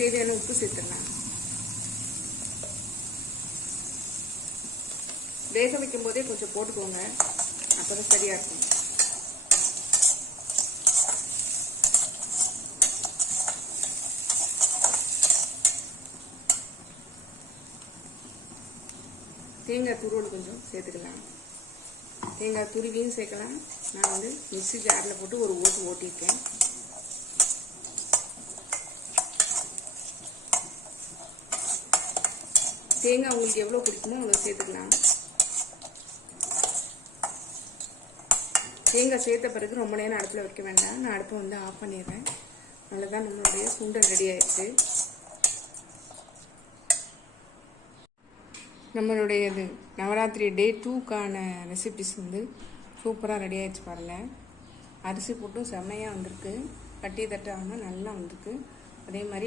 தேவையான உப்பு சேர்த்துடலாம். வேக வைக்கும் போதே கொஞ்சம் போட்டுக்கோங்க, அப்பதான் சரியா இருக்கும். தேங்காய் துருவல் கொஞ்சம் சேர்த்துக்கலாம். தேங்காய் துருவியும் சேர்க்கலாம். நான் வந்து மிக்ஸி ஜாரில் போட்டு ஒரு ஓட்டு ஓட்டியிருக்கேன். தேங்காய் உங்களுக்கு எவ்வளோ பிடிக்குமோ அவ்வளோ சேர்த்துக்கலாம். தேங்காய் சேர்த்த பிறகு ரொம்ப நேரம் அடுப்பில் வைக்க வேண்டாம். நான் அடுப்பை வந்து ஆஃப் பண்ணிடுறேன். அவ்வளோதான், நம்மளுடைய சுண்டல் ரெடி ஆயிடுச்சு. நம்மளுடைய இது நவராத்திரி டே 2க்கான ரெசிபிஸ் வந்து சூப்பராக ரெடி ஆகிடுச்சு பாருங்கள். அரிசி போட்டும் செம்மையாக வந்திருக்கு, கட்டி தட்டாமல் நல்லா வந்திருக்கு. அதே மாதிரி